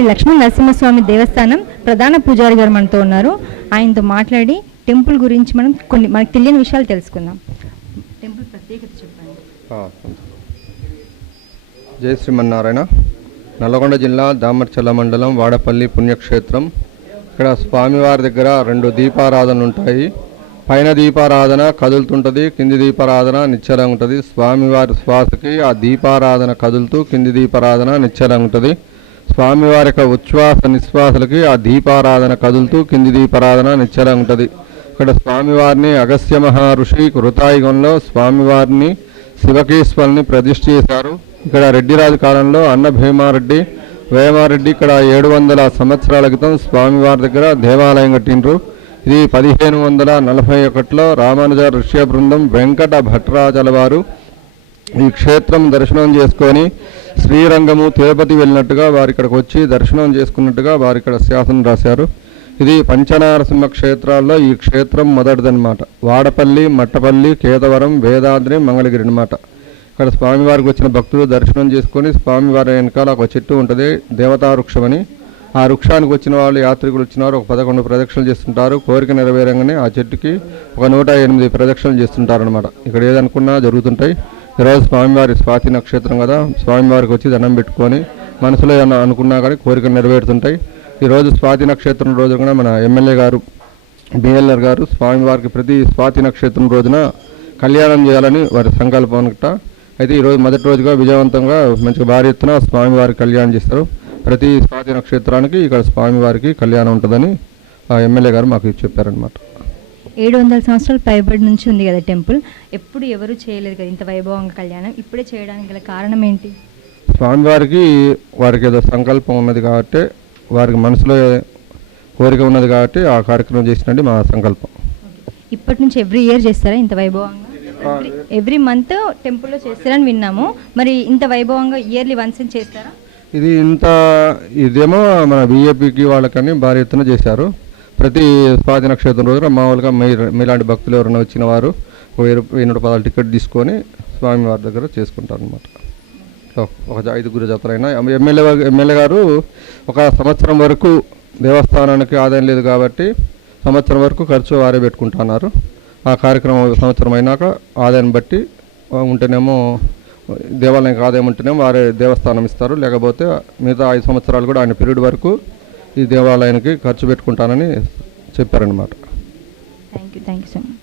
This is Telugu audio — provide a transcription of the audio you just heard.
శ్రీ లక్ష్మీ నరసింహస్వామి దేవస్థానం ప్రధాన పూజారి గారు మనతో ఉన్నారు. ఆయనతో మాట్లాడి టెంపుల్ గురించి మనకు తెలియని విషయాలు తెలుసుకుందాం. టెంపుల్ ప్రత్యేకత చెప్పండి. జై శ్రీమన్నారాయణ. నల్లగొండ జిల్లా దామర్చల్ల మండలం వాడపల్లి పుణ్యక్షేత్రం. ఇక్కడ స్వామివారి దగ్గర 2 దీపారాధనలు ఉంటాయి. పైన దీపారాధన కదులుతుంటుంది, కింది దీపారాధన నిశ్చలంగా ఉంటుంది. స్వామివారి శ్వాసకి ఆ దీపారాధన కదులుతూ కింది దీపారాధన నిశ్చలంగా ఉంటుంది. స్వామివారి యొక్క ఉచ్ఛ్వాస నిశ్వాసలకి ఆ దీపారాధన కదులుతూ కింది దీపారాధన నిశ్చలంగా ఉంటుంది. ఇక్కడ స్వామివారిని అగస్త్య మహర్షి కృతాయుగంలో స్వామివారిని శివకేశ్వరుని ప్రతిష్ఠ చేశారు. ఇక్కడ రెడ్డిరాజు కాలంలో అన్న భీమారెడ్డి వేమారెడ్డి ఇక్కడ 700 సంవత్సరాల క్రితం స్వామివారి దగ్గర దేవాలయం కట్టిండ్రు. ఇది 1541లో రామానుజ ఋష్య బృందం వెంకట భట్రాజల వారు ఈ క్షేత్రం దర్శనం చేసుకొని శ్రీరంగము తిరుపతి వెళ్ళినట్టుగా వారు ఇక్కడికి వచ్చి దర్శనం చేసుకున్నట్టుగా వారు ఇక్కడ శాసనం రాశారు. ఇది పంచనారసింహ క్షేత్రాల్లో ఈ క్షేత్రం మొదటిదన్నమాట. వాడపల్లి, మట్టపల్లి, కేతవరం, వేదాద్రి, మంగళగిరి అన్నమాట. ఇక్కడ స్వామివారికి వచ్చిన భక్తులు దర్శనం చేసుకొని స్వామివారి వెనకాల ఒక చెట్టు ఉంటుంది, దేవతా వృక్షం అని. ఆ వృక్షానికి వచ్చిన వాళ్ళు యాత్రికులు వచ్చినారు, ఒక 11 ప్రదక్షిణలు చేస్తుంటారు. కోరిక నెరవేరంగానే ఆ చెట్టుకి ఒక 108 ప్రదక్షిణలు చేస్తుంటారు అనమాట. ఇక్కడ ఏదనుకున్నా జరుగుతుంటాయి. ఈరోజు స్వామివారి స్వాతి నక్షత్రం కదా, స్వామివారికి వచ్చి దండం పెట్టుకొని మనసులో ఏమన్నా అనుకున్నా కానీ కోరికలు నెరవేరుతుంటాయి. ఈరోజు స్వాతి నక్షత్రం రోజు కూడా మన ఎమ్మెల్యే గారు బిఎల్ఆర్ గారు స్వామివారికి ప్రతి స్వాతి నక్షత్రం రోజున కళ్యాణం చేయాలని వారి సంకల్పం అనమాట. అయితే ఈరోజు మొదటి రోజుగా విజయవంతంగా మంచిగా భారీ ఎత్తున స్వామివారికి కళ్యాణం చేస్తారు. ప్రతి స్వాతి నక్షత్రానికి ఇక్కడ స్వామివారికి కళ్యాణం ఉంటుందని ఆ ఎమ్మెల్యే గారు మాకు చెప్పారనమాట. 700 సంవత్సరాల పైబడి నుంచి ఉంది కదా టెంపుల్. ఎప్పుడు ఎవరు చేయలేదు కదా ఇంత వైభవంగా కళ్యాణం. ఇప్పుడే చేయడానికి గల కారణం ఏంటి? స్వామివారికి వారికి ఏదో సంకల్పం ఉన్నది కాబట్టి, వారికి మనసులో కోరిక ఉన్నది కాబట్టి ఆ కార్యక్రమం చేసినట్టు మా సంకల్పం. ఇప్పటి నుంచి ఎవ్రీ ఇయర్ చేస్తారా ఇంత వైభవంగా? ఎవ్రీ మంత్ టెంపుల్లో చేస్తారని విన్నాము. మరి ఇంత వైభవంగా ఇయర్లీ వన్స్ చేస్తారా? ఇదేమో మన బీజేపీకి వాళ్ళకని భారీ ఎత్తున చేశారు. ప్రతి స్వాతి నక్షత్రం రోజున మామూలుగా మీలాంటి భక్తులు ఎవరైనా వచ్చిన వారు 100 టికెట్ తీసుకొని స్వామివారి దగ్గర చేసుకుంటారు అనమాట. ఒక 5 జతలైనా ఎమ్మెల్యే గారు ఒక సంవత్సరం వరకు దేవస్థానానికి ఆదాయం లేదు కాబట్టి సంవత్సరం వరకు ఖర్చు వారే పెట్టుకుంటున్నారు. ఆ కార్యక్రమం సంవత్సరం అయినాక ఆదాయాన్ని బట్టి ఉంటేనేమో దేవాలయానికి ఆదాయం ఉంటేనేమో వారే దేవస్థానం ఇస్తారు. లేకపోతే మిగతా 5 సంవత్సరాలు కూడా ఆయన పీరియడ్ వరకు ఈ దేవాలయానికి ఖర్చు పెట్టుకుంటానని చెప్పారనమాట. Thank you so much.